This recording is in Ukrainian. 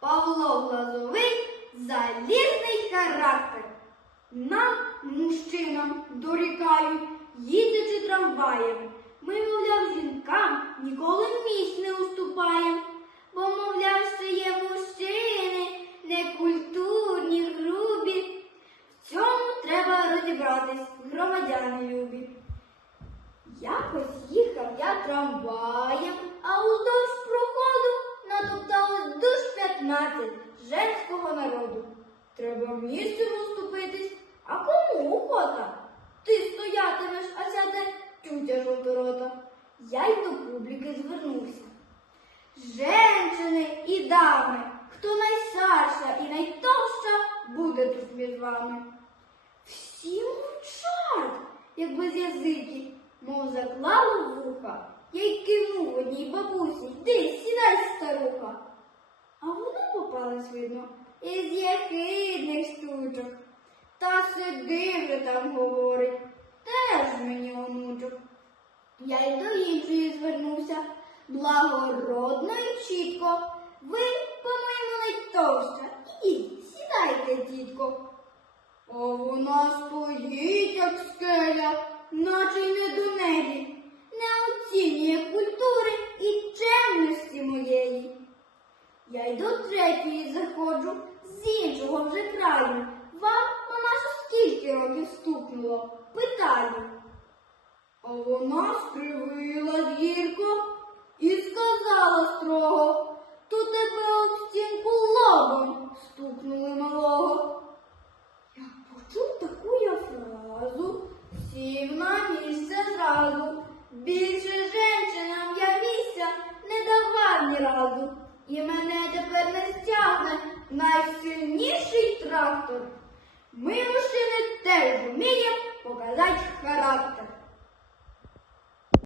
Павло Глазовий залізний характер. Нам, мужчинам, дорікають, їздячи трамваєм. Ми, мовляв, жінкам ніколи місць не уступаєм, бо, мовляв, що є мужчини, некультурні, грубі. В цьому треба розібратись, громадяни любі. Якось їхав я трамваєм, а уздовж 15 женського народу. Треба місцем уступитись, а кому охота? Ти стоятимеш, а сяде тютя жовторота. Я й до публіки звернувся. Женщини і дами, хто найстарша і найтовща, буде тут між вами. Всі мовчать, як без язики, мов заклали вуха. Я й кивнув одній бабусі, йди, сідай, старуха. А видно, із єхидних штучок. Та сиди вже там говорить, теж мені онучок. Я й до іншої звернувся, благородно і чітко. Ви, по-моєму, найтовща. Ідіть, сідайте, дідко. А вона стоїть, як скеля, наче й не до неї, не оцінює культури і чемності моєї. Я й до третьої заходжу з іншого вже краю. Вам, маша, скільки років стукнуло? Питаю. А вона скривила гірко і сказала строго, то тебе об стінку лобом стукнули малого. Я почув таку я фразу, сів на місце зразу. Більше женщинам я місця не давав ні разу і мене тепер не стягне найсильніший трактор. Ми мужчини теж вміємо показати характер.